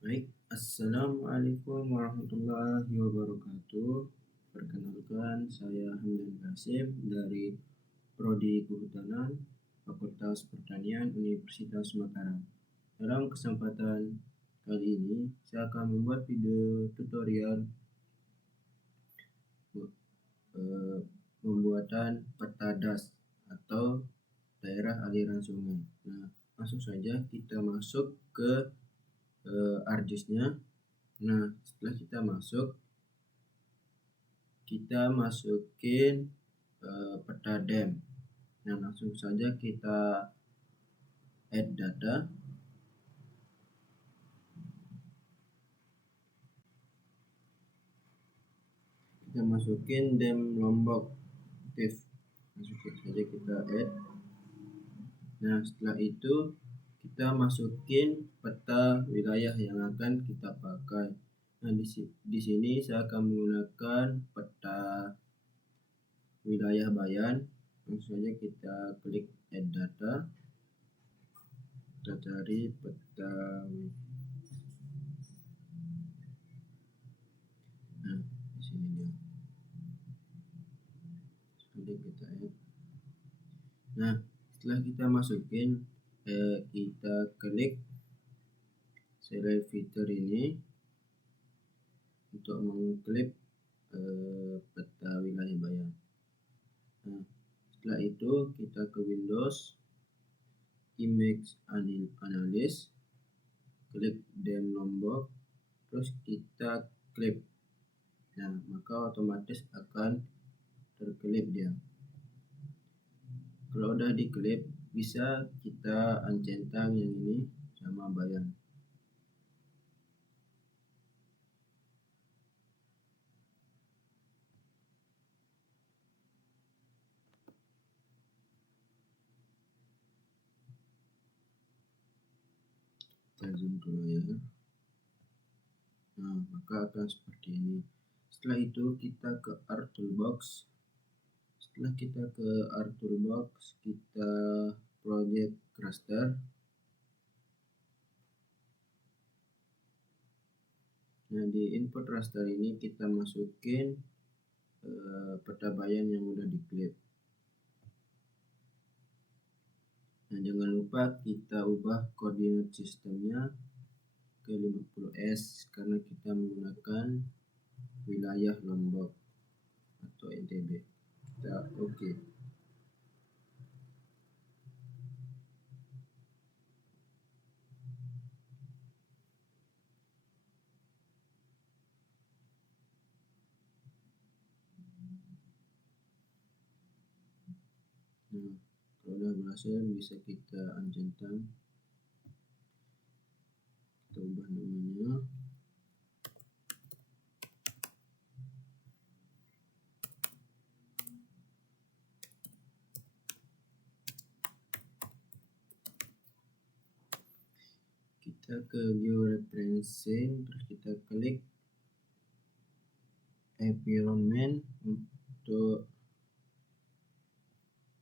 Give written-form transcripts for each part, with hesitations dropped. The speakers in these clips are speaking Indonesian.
Baik, Assalamualaikum warahmatullahi wabarakatuh. Perkenalkan, saya Hamdan Kasim dari Prodi Kehutanan, Fakultas Pertanian Universitas Mataram. Dalam kesempatan kali ini, saya akan membuat video tutorial pembuatan peta das atau daerah aliran sungai. Nah, langsung saja kita masuk ke ArcGIS-nya. Nah, setelah kita masuk, kita masukin peta DEM. Nah, langsung saja kita add data. Kita masukin DEM Lombok aktif. Langsung saja kita add. Nah, setelah itu kita masukin peta wilayah yang akan kita pakai. Nah, di sini saya akan menggunakan peta wilayah Bayan. Langsung saja kita klik add data. Kita cari peta. Nah, di sini dia. Sudah kita add. Nah, setelah kita masukin, kita klik select fitur ini untuk mengklik peta wilayah Bayan. Nah, setelah itu kita ke Windows, Image Analysis, klik DEM Lombok, terus kita klik. Nah, maka otomatis akan terklip dia. Kalau udah diklip, bisa kita uncentang yang ini sama Bayan. Kita zoom dulu ya. Nah, maka akan seperti ini. Setelah itu kita ke Art Toolbox. Setelah kita ke Art Toolbox, kita project raster. Nah, di input raster ini kita masukin peta Bayan yang udah diklip. Nah, jangan lupa kita ubah koordinat sistemnya ke 50S karena kita menggunakan wilayah Lombok atau NTB. Kita oke. Nah, kalau udah berhasil bisa kita uncentang. Kita ubah namanya. Kita ke georeferencing, terus kita klik environment untuk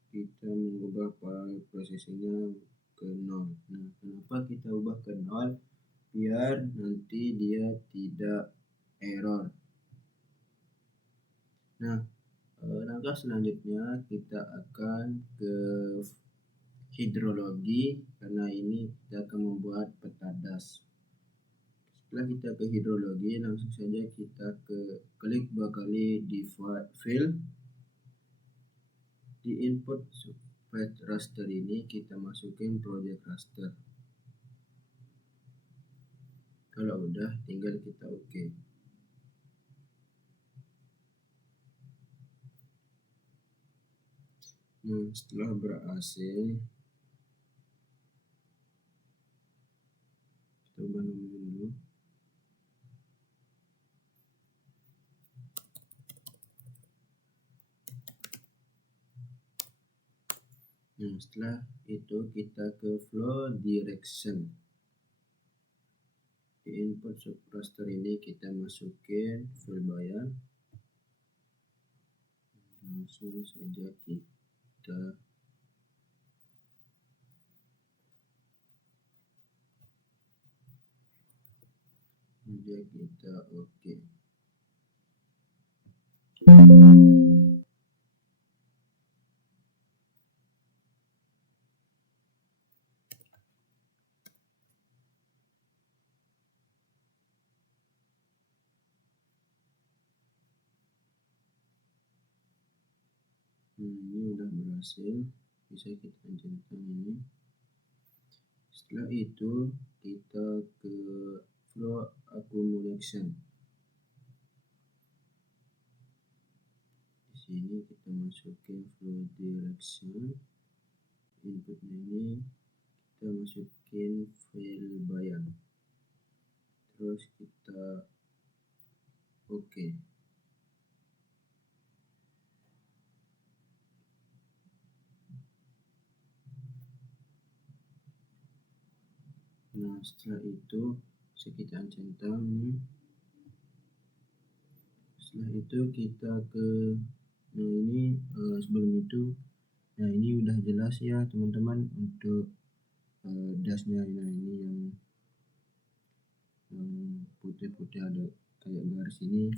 kita mengubah file processingnya ke 0. Nah, kenapa kita ubah ke 0? Biar nanti dia tidak error. Nah, langkah selanjutnya kita akan ke hidrologi, karena ini kita akan membuat peta das. Setelah kita ke hidrologi, langsung saja kita klik 2 kali di fill. Di input spread raster ini kita masukin project raster. Kalau udah, tinggal kita oke. Nah, setelah berhasil, kita ubah namanya dulu. Nah, setelah itu kita ke flow direction. Di input raster ini kita masukin full Bayan. Langsung saja kita saja kita oke. Ini udah berhasil, bisa kita centang ini. Setelah itu kita ke flow accumulation. Di sini kita masukin flow direction, input ini kita masukin file bayan, terus kita oke. Nah, setelah itu bisa kita centang nih. Setelah itu kita ke ini sebelum itu, nah ini udah jelas ya teman-teman untuk dashnya. Nah ini yang putih-putih ada kayak garis ini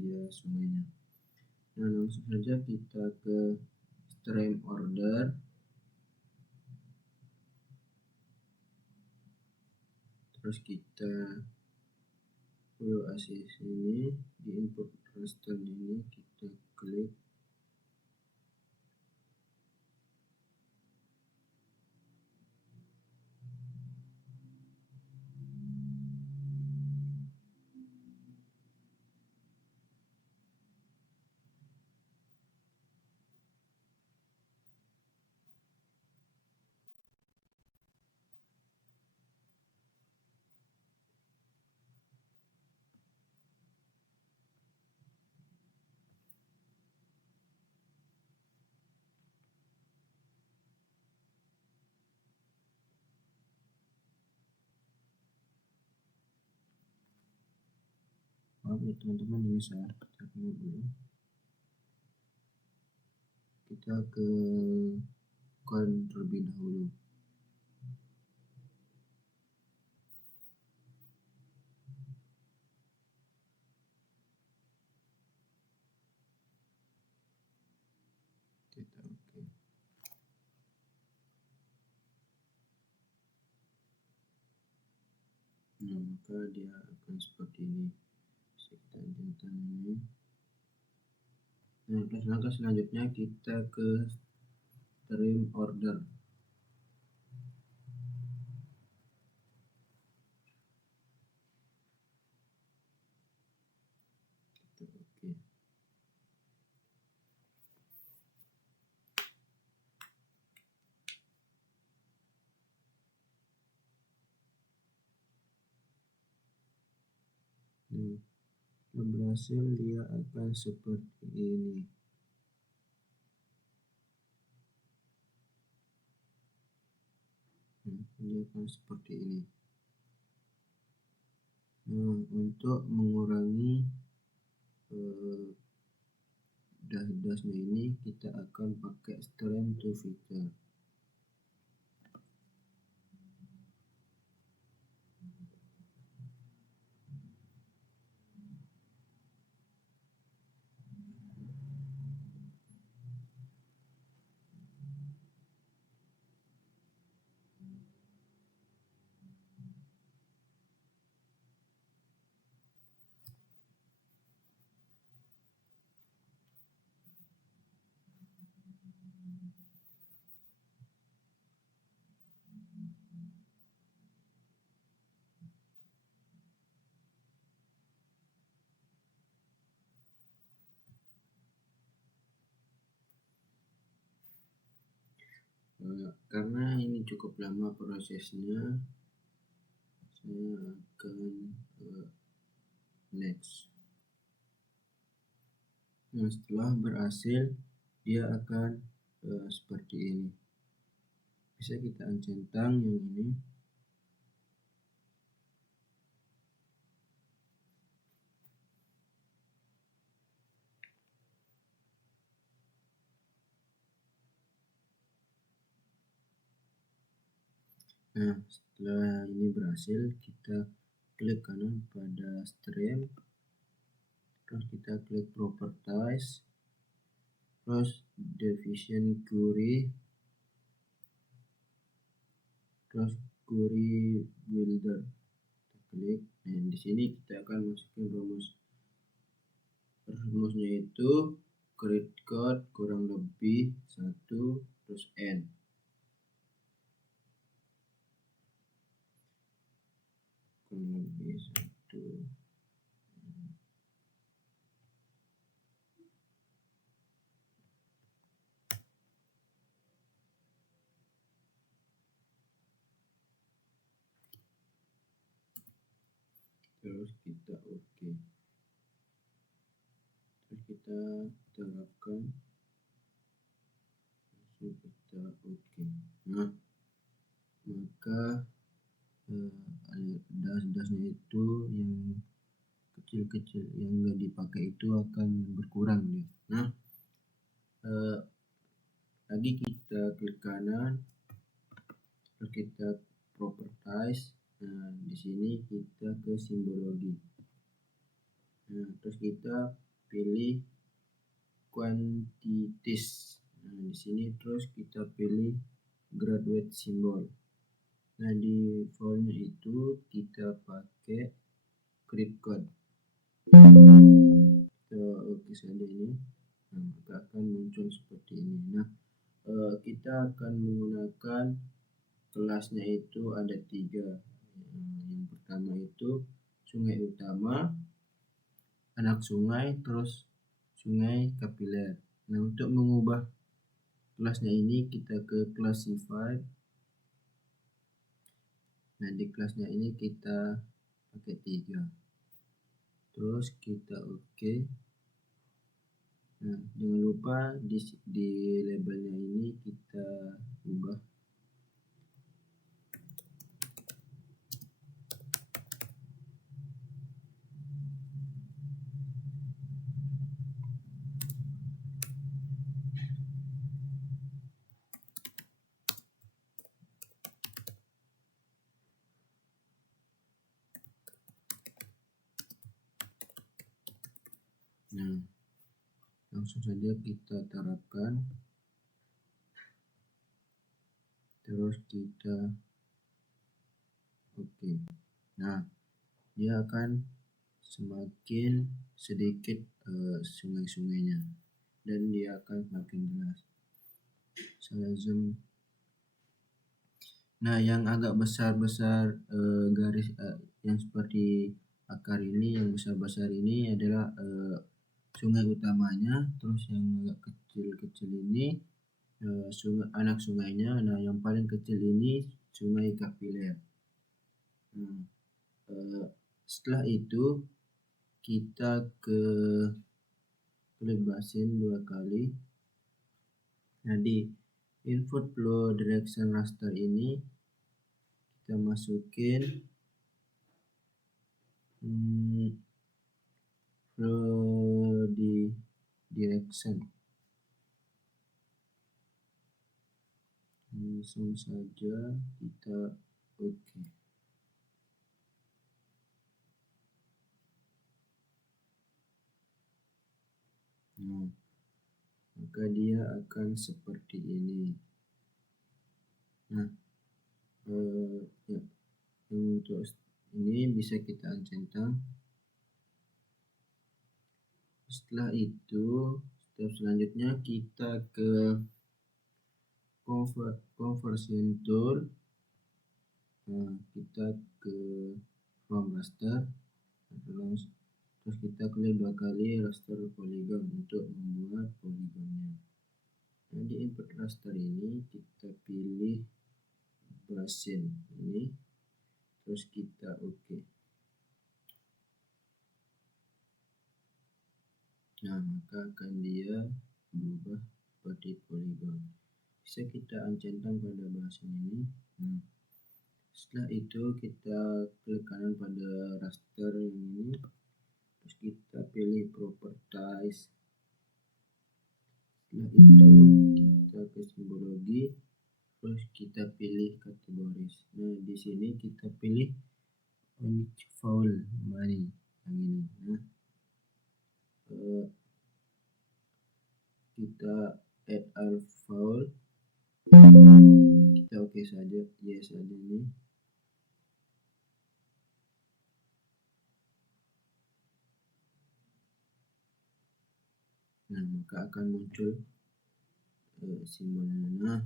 dia sungainya. Nah, langsung saja kita ke stream order. Terus kita follow ACC ini di input raster ini kita klik. Maaf ya teman-teman, ini saya dulu. Kita ke coin terlebih dahulu. Kita oke. Nah, maka dia akan seperti ini. Bisa kita centang ini. Nah, langkah selanjutnya kita ke stream order. Kita oke. Nah, berhasil, dia akan seperti ini. Dia akan seperti ini. Nah, untuk mengurangi dashnya ini kita akan pakai stream to feature. Karena ini cukup lama prosesnya, saya akan next. Nah, setelah berhasil, dia akan seperti ini. Bisa kita centang yang ini. Nah, setelah ini berhasil, kita klik kanan pada stream, terus kita klik properties, terus division query, terus query builder, kita klik. Nah, di sini kita akan masukin rumusnya itu create code kurang lebih 1 terus n. Kurang lebih 1. Terus kita oke. Terus kita terapkan, langsung kita oke. Nah, maka das-dasnya itu yang kecil-kecil yang nggak dipakai itu akan berkurang ya. Nah, lagi kita klik kanan, terus kita properties. Nah, di sini kita ke simbologi. Nah, terus kita pilih quantities. Nah, di sini terus kita pilih graduate symbol. Nah, di file-nya itu kita pakai create code. Kita oke saja ini. Nah, maka akan muncul seperti ini. Nah, kita akan menggunakan kelasnya itu ada 3. Yang pertama itu sungai utama, anak sungai, terus sungai kapiler. Nah, untuk mengubah kelasnya ini kita ke classified. Nah, di kelasnya ini kita pakai 3. Terus kita oke. Nah, jangan lupa di labelnya ini kita ubah. Nah, langsung saja kita terapkan, terus kita oke. Nah, dia akan semakin sedikit sungai-sungainya dan dia akan semakin jelas. Saya zoom. Nah, yang agak besar-besar garis yang seperti akar ini, yang besar-besar ini adalah sungai utamanya. Terus yang agak kecil-kecil ini anak sungainya. Nah, yang paling kecil ini sungai kapiler. Nah, setelah itu kita ke klik basin 2 kali. Nah, di input flow direction raster ini kita masukin flow di direction. Langsung saja kita oke. Nah, maka dia akan seperti ini. Nah, ya, untuk ini bisa kita uncentang. Setelah itu step selanjutnya kita ke conversion tool. Nah, kita ke from raster, terus kita klik 2 kali raster polygon untuk membuat poligonnya. Nah, di input raster ini kita pilih basin ini, terus kita oke. Nah, maka akan dia berubah seperti poligon. Bisa kita uncentang pada basin ini. Nah, setelah itu kita klik kanan pada raster ini, terus kita pilih properties. Setelah itu kita ke simbologi, terus kita pilih kategoris. Nah, di sini kita pilih unfold money yang ini. Nah, kita add unfold, kita oke saja, yes saja ini. Nah, maka akan muncul simbolnya. Nah,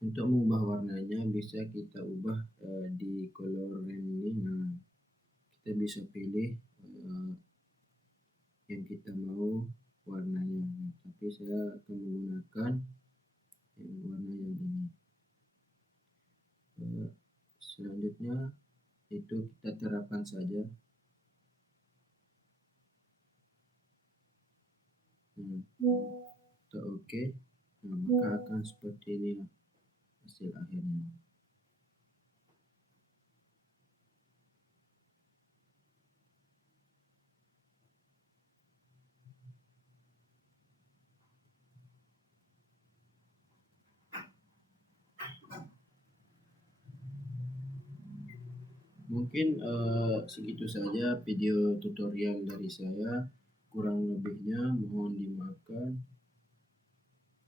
untuk mengubah warnanya bisa kita ubah di color ramp ini. Nah, kita bisa pilih yang kita mau warnanya. Nah, tapi saya akan menggunakan warna yang ini. Selanjutnya itu kita terapkan saja. Kita oke. Nah, maka akan seperti ini hasil akhirnya. Mungkin segitu saja video tutorial dari saya. Kurang lebihnya mohon dimaafkan.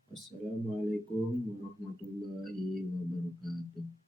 Assalamualaikum warahmatullahi wabarakatuh.